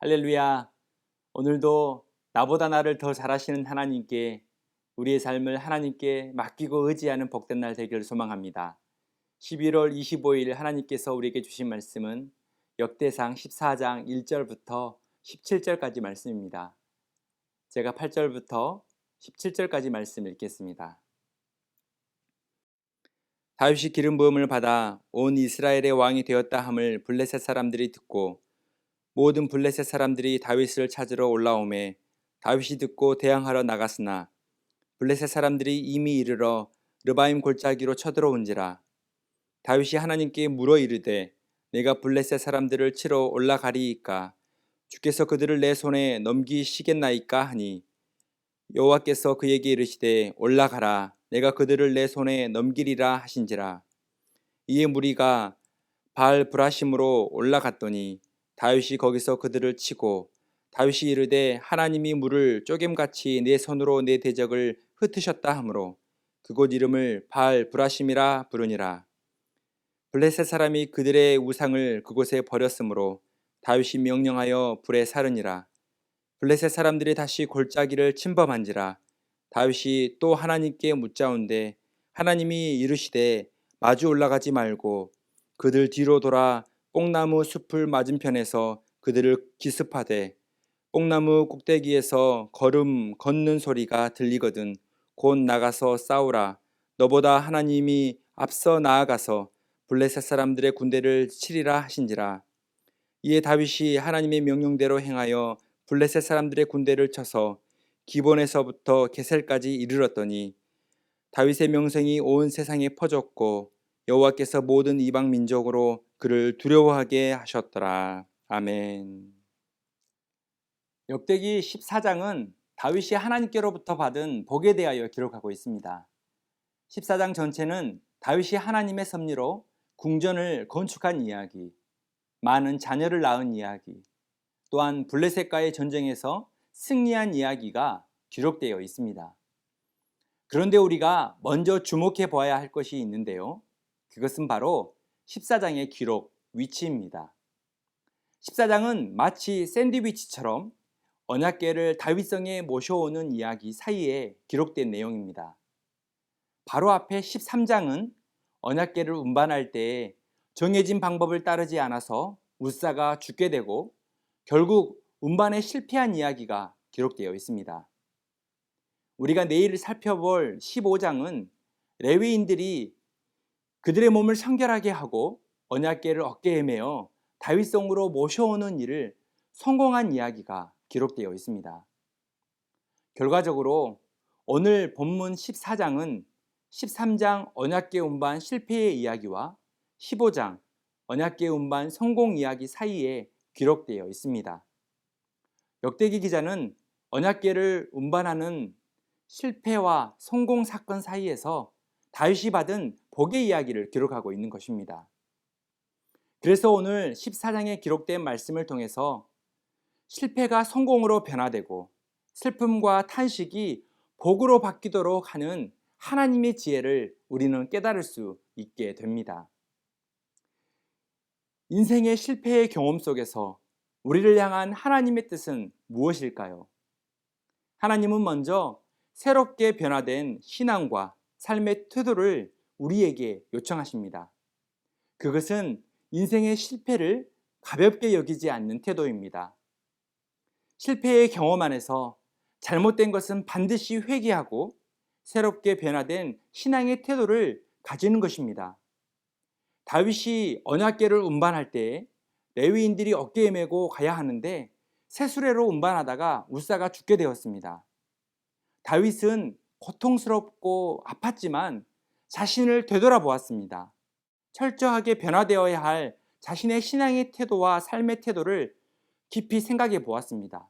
할렐루야. 오늘도 나보다 나를 더 잘하시는 하나님께 우리의 삶을 하나님께 맡기고 의지하는 복된 날 되기를 소망합니다. 11월 25일 하나님께서 우리에게 주신 말씀은 역대상 14장 1절부터 17절까지 말씀입니다. 제가 8절부터 17절까지 말씀 읽겠습니다. 다윗이 기름 부음을 받아 온 이스라엘의 왕이 되었다 함을 블레셋 사람들이 듣고 모든 블레셋 사람들이 다윗을 찾으러 올라오매 다윗이 듣고 대항하러 나갔으나 블레셋 사람들이 이미 이르러 르바임 골짜기로 쳐들어온지라. 다윗이 하나님께 물어 이르되 내가 블레셋 사람들을 치러 올라가리이까 주께서 그들을 내 손에 넘기시겠나이까 하니 여호와께서 그에게 이르시되 올라가라 내가 그들을 내 손에 넘기리라 하신지라. 이에 무리가 바알 브라심으로 올라갔더니 다윗이 거기서 그들을 치고 다윗이 이르되 하나님이 물을 쪼겜같이 내 손으로 내 대적을 흩으셨다 하므로 그곳 이름을 바알 브라심이라 부르니라. 블레셋 사람이 그들의 우상을 그곳에 버렸으므로 다윗이 명령하여 불에 사르니라. 블레셋 사람들이 다시 골짜기를 침범한지라. 다윗이 또 하나님께 묻자온데 하나님이 이르시되 마주 올라가지 말고 그들 뒤로 돌아 뽕나무 숲을 맞은편에서 그들을 기습하되 뽕나무 꼭대기에서 걸음 걷는 소리가 들리거든 곧 나가서 싸우라. 너보다 하나님이 앞서 나아가서 블레셋 사람들의 군대를 치리라 하신지라. 이에 다윗이 하나님의 명령대로 행하여 블레셋 사람들의 군대를 쳐서 기본에서부터 게셀까지 이르렀더니 다윗의 명성이 온 세상에 퍼졌고 여호와께서 모든 이방 민족으로 그를 두려워하게 하셨더라. 아멘. 역대기 14장은 다윗이 하나님께로부터 받은 복에 대하여 기록하고 있습니다. 14장 전체는 다윗이 하나님의 섭리로 궁전을 건축한 이야기, 많은 자녀를 낳은 이야기, 또한 블레셋과의 전쟁에서 승리한 이야기가 기록되어 있습니다. 그런데 우리가 먼저 주목해 보아야 할 것이 있는데요. 그것은 바로 14장의 기록, 위치입니다. 14장은 마치 샌드위치처럼 언약궤를 다윗성에 모셔오는 이야기 사이에 기록된 내용입니다. 바로 앞에 13장은 언약궤를 운반할 때 정해진 방법을 따르지 않아서 웃사가 죽게 되고 결국 운반에 실패한 이야기가 기록되어 있습니다. 우리가 내일 살펴볼 15장은 레위인들이 그들의 몸을 성결하게 하고 언약궤를 어깨에 메어 다윗성으로 모셔오는 일을 성공한 이야기가 기록되어 있습니다. 결과적으로 오늘 본문 14장은 13장 언약궤 운반 실패의 이야기와 15장 언약궤 운반 성공 이야기 사이에 기록되어 있습니다. 역대기 기자는 언약궤를 운반하는 실패와 성공 사건 사이에서 다윗이 받은 복의 이야기를 기록하고 있는 것입니다. 그래서 오늘 14장에 기록된 말씀을 통해서 실패가 성공으로 변화되고 슬픔과 탄식이 복으로 바뀌도록 하는 하나님의 지혜를 우리는 깨달을 수 있게 됩니다. 인생의 실패의 경험 속에서 우리를 향한 하나님의 뜻은 무엇일까요? 하나님은 먼저 새롭게 변화된 신앙과 삶의 태도를 우리에게 요청하십니다. 그것은 인생의 실패를 가볍게 여기지 않는 태도입니다. 실패의 경험 안에서 잘못된 것은 반드시 회개하고 새롭게 변화된 신앙의 태도를 가지는 것입니다. 다윗이 언약궤를 운반할 때 레위인들이 어깨에 메고 가야 하는데 새수레로 운반하다가 웃사가 죽게 되었습니다. 다윗은 고통스럽고 아팠지만 자신을 되돌아보았습니다. 철저하게 변화되어야 할 자신의 신앙의 태도와 삶의 태도를 깊이 생각해 보았습니다.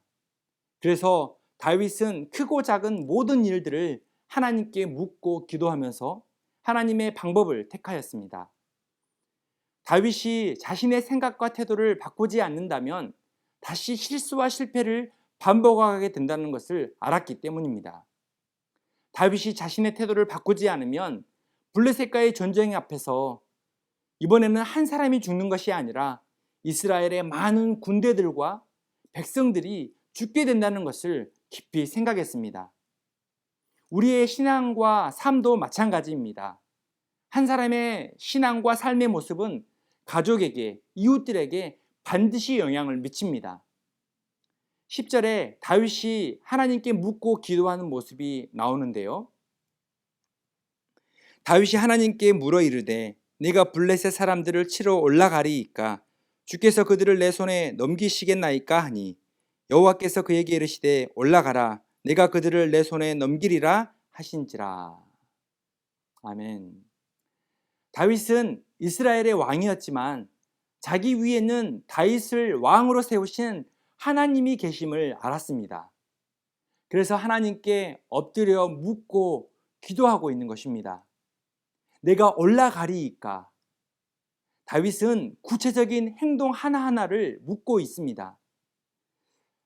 그래서 다윗은 크고 작은 모든 일들을 하나님께 묻고 기도하면서 하나님의 방법을 택하였습니다. 다윗이 자신의 생각과 태도를 바꾸지 않는다면 다시 실수와 실패를 반복하게 된다는 것을 알았기 때문입니다. 다윗이 자신의 태도를 바꾸지 않으면 블레셋과의 전쟁 앞에서 이번에는 한 사람이 죽는 것이 아니라 이스라엘의 많은 군대들과 백성들이 죽게 된다는 것을 깊이 생각했습니다. 우리의 신앙과 삶도 마찬가지입니다. 한 사람의 신앙과 삶의 모습은 가족에게, 이웃들에게 반드시 영향을 미칩니다. 10절에 다윗이 하나님께 묻고 기도하는 모습이 나오는데요. 다윗이 하나님께 물어 이르되 내가 블레셋 사람들을 치러 올라가리이까 주께서 그들을 내 손에 넘기시겠나이까 하니 여호와께서 그에게 이르시되 올라가라 내가 그들을 내 손에 넘기리라 하신지라. 아멘. 다윗은 이스라엘의 왕이었지만 자기 위에는 다윗을 왕으로 세우신 하나님이 계심을 알았습니다. 그래서 하나님께 엎드려 묻고 기도하고 있는 것입니다. 내가 올라가리이까. 다윗은 구체적인 행동 하나하나를 묻고 있습니다.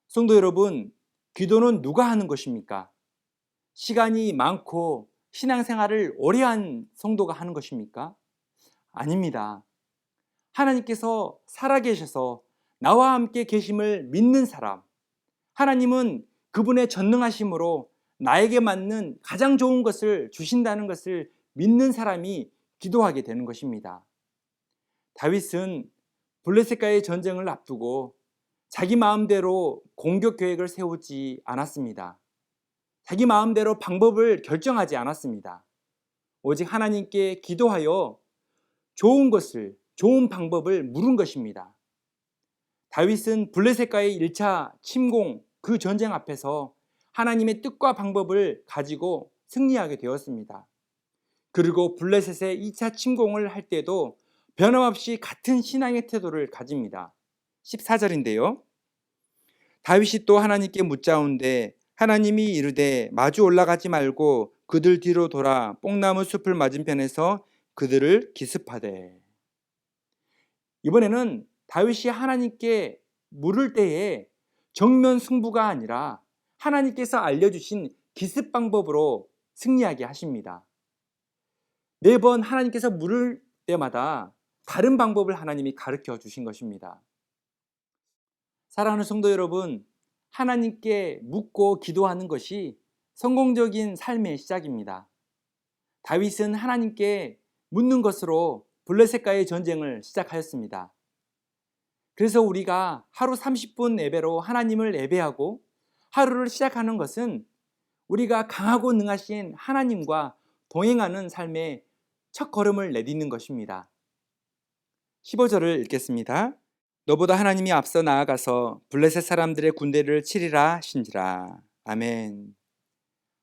성도 여러분, 기도는 누가 하는 것입니까? 시간이 많고 신앙생활을 오래 한 성도가 하는 것입니까? 아닙니다. 하나님께서 살아계셔서 나와 함께 계심을 믿는 사람, 하나님은 그분의 전능하심으로 나에게 맞는 가장 좋은 것을 주신다는 것을 믿는 사람이 기도하게 되는 것입니다. 다윗은 블레셋과의 전쟁을 앞두고 자기 마음대로 공격 계획을 세우지 않았습니다. 자기 마음대로 방법을 결정하지 않았습니다. 오직 하나님께 기도하여 좋은 방법을 물은 것입니다. 다윗은 블레셋과의 1차 침공, 그 전쟁 앞에서 하나님의 뜻과 방법을 가지고 승리하게 되었습니다. 그리고 블레셋의 2차 침공을 할 때도 변함없이 같은 신앙의 태도를 가집니다. 14절인데요. 다윗이 또 하나님께 묻자온데 하나님이 이르되 마주 올라가지 말고 그들 뒤로 돌아 뽕나무 숲을 맞은편에서 그들을 기습하되. 이번에는 다윗이 하나님께 물을 때에 정면 승부가 아니라 하나님께서 알려주신 기습 방법으로 승리하게 하십니다. 매번 하나님께서 물을 때마다 다른 방법을 하나님이 가르쳐 주신 것입니다. 사랑하는 성도 여러분, 하나님께 묻고 기도하는 것이 성공적인 삶의 시작입니다. 다윗은 하나님께 묻는 것으로 블레셋과의 전쟁을 시작하였습니다. 그래서 우리가 하루 30분 예배로 하나님을 예배하고 하루를 시작하는 것은 우리가 강하고 능하신 하나님과 동행하는 삶의 첫 걸음을 내딛는 것입니다. 15절을 읽겠습니다. 너보다 하나님이 앞서 나아가서 블레셋 사람들의 군대를 치리라 하신지라. 아멘.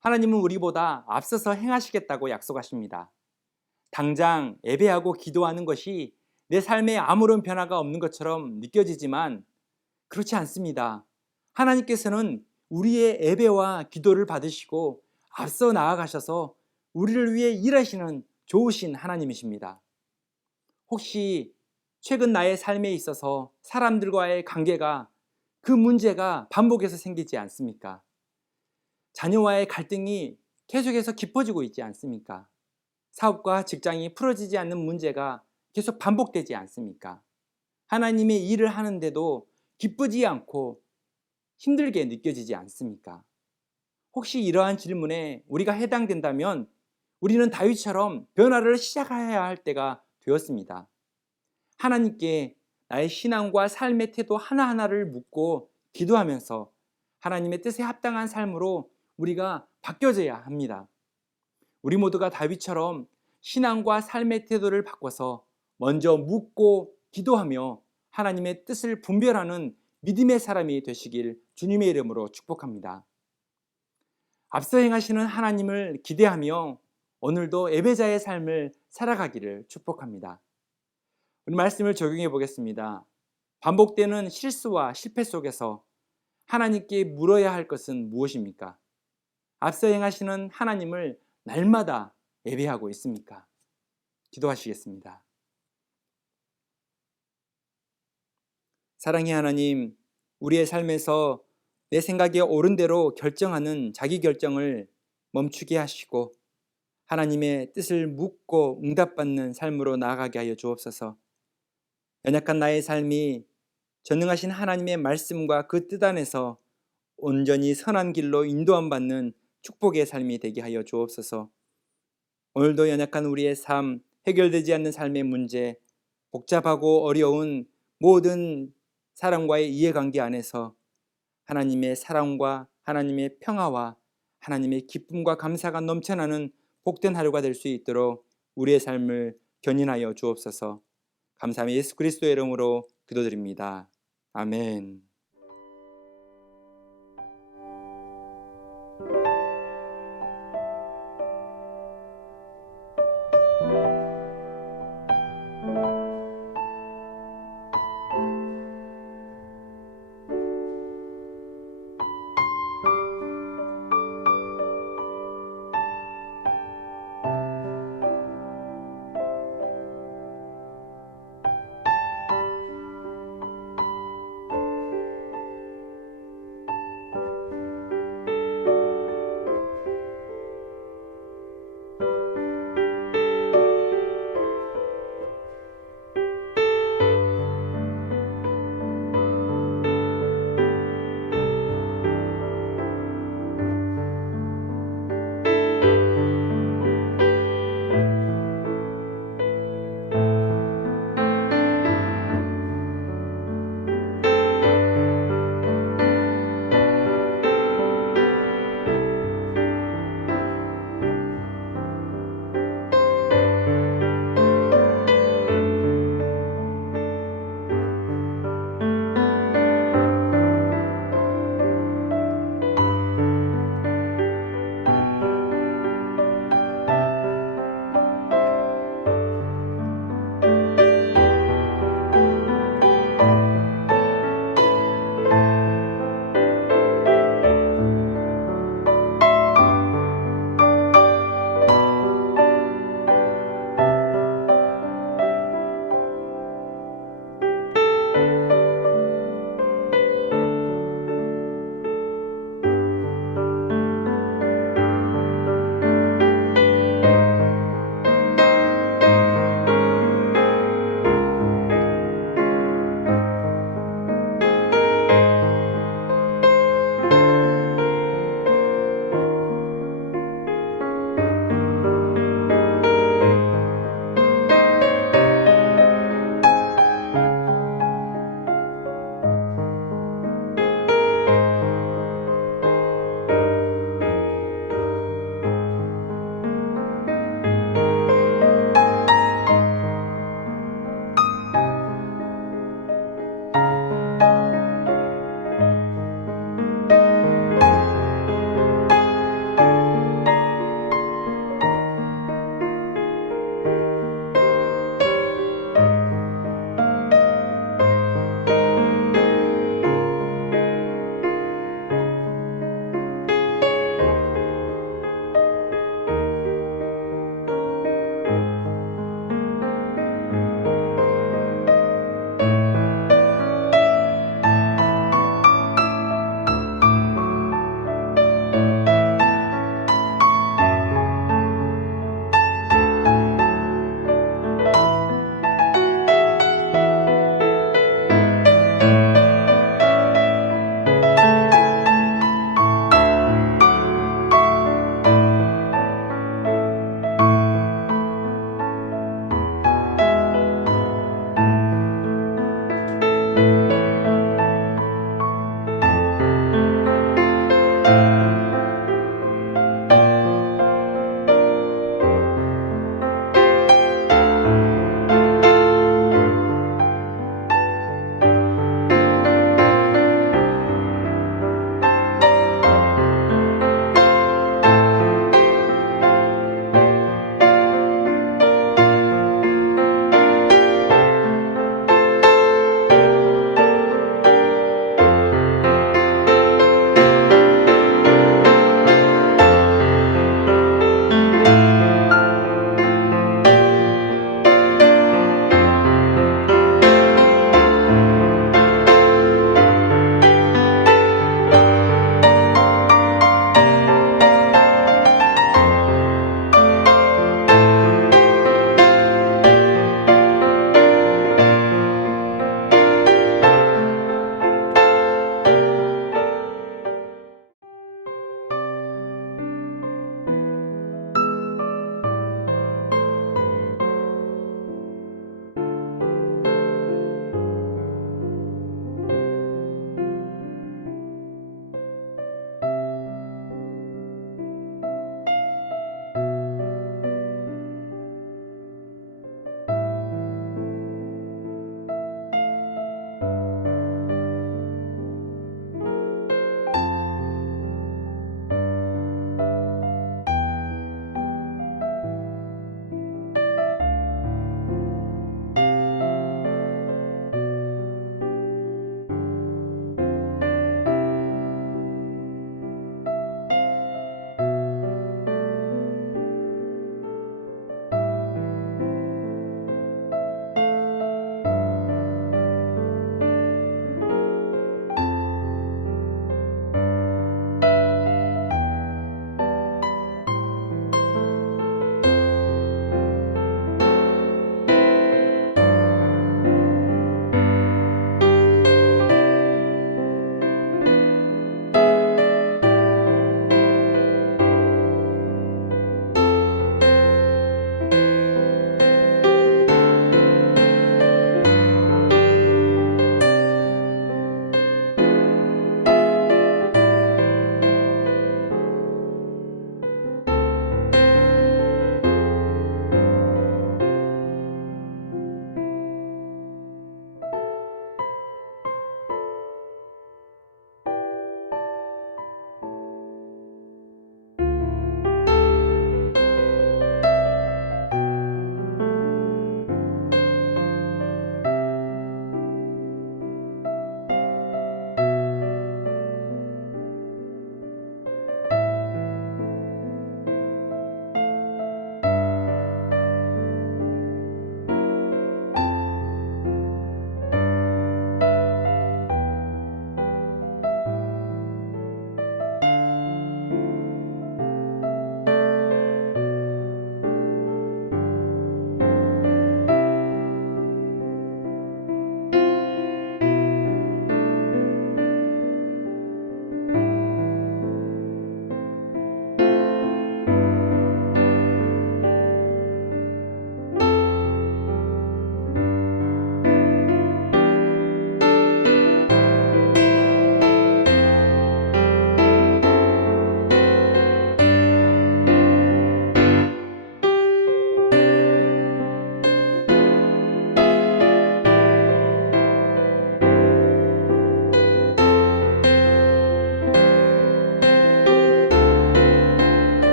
하나님은 우리보다 앞서서 행하시겠다고 약속하십니다. 당장 예배하고 기도하는 것이 내 삶에 아무런 변화가 없는 것처럼 느껴지지만 그렇지 않습니다. 하나님께서는 우리의 예배와 기도를 받으시고 앞서 나아가셔서 우리를 위해 일하시는 좋으신 하나님이십니다. 혹시 최근 나의 삶에 있어서 사람들과의 관계가 그 문제가 반복해서 생기지 않습니까? 자녀와의 갈등이 계속해서 깊어지고 있지 않습니까? 사업과 직장이 풀어지지 않는 문제가 계속 반복되지 않습니까? 하나님의 일을 하는데도 기쁘지 않고 힘들게 느껴지지 않습니까? 혹시 이러한 질문에 우리가 해당된다면 우리는 다윗처럼 변화를 시작해야 할 때가 되었습니다. 하나님께 나의 신앙과 삶의 태도 하나하나를 묻고 기도하면서 하나님의 뜻에 합당한 삶으로 우리가 바뀌어져야 합니다. 우리 모두가 다윗처럼 신앙과 삶의 태도를 바꿔서 먼저 묻고 기도하며 하나님의 뜻을 분별하는 믿음의 사람이 되시길 주님의 이름으로 축복합니다. 앞서 행하시는 하나님을 기대하며 오늘도 예배자의 삶을 살아가기를 축복합니다. 우리 말씀을 적용해 보겠습니다. 반복되는 실수와 실패 속에서 하나님께 물어야 할 것은 무엇입니까? 앞서 행하시는 하나님을 날마다 예배하고 있습니까? 기도하시겠습니다. 사랑의 하나님, 우리의 삶에서 내 생각에 옳은 대로 결정하는 자기 결정을 멈추게 하시고 하나님의 뜻을 묻고 응답받는 삶으로 나아가게 하여 주옵소서. 연약한 나의 삶이 전능하신 하나님의 말씀과 그 뜻 안에서 온전히 선한 길로 인도함 받는 축복의 삶이 되게 하여 주옵소서. 오늘도 연약한 우리의 삶, 해결되지 않는 삶의 문제, 복잡하고 어려운 모든 사람과의 이해관계 안에서 하나님의 사랑과 하나님의 평화와 하나님의 기쁨과 감사가 넘쳐나는 복된 하루가 될 수 있도록 우리의 삶을 견인하여 주옵소서. 감사하며 예수 그리스도의 이름으로 기도드립니다. 아멘.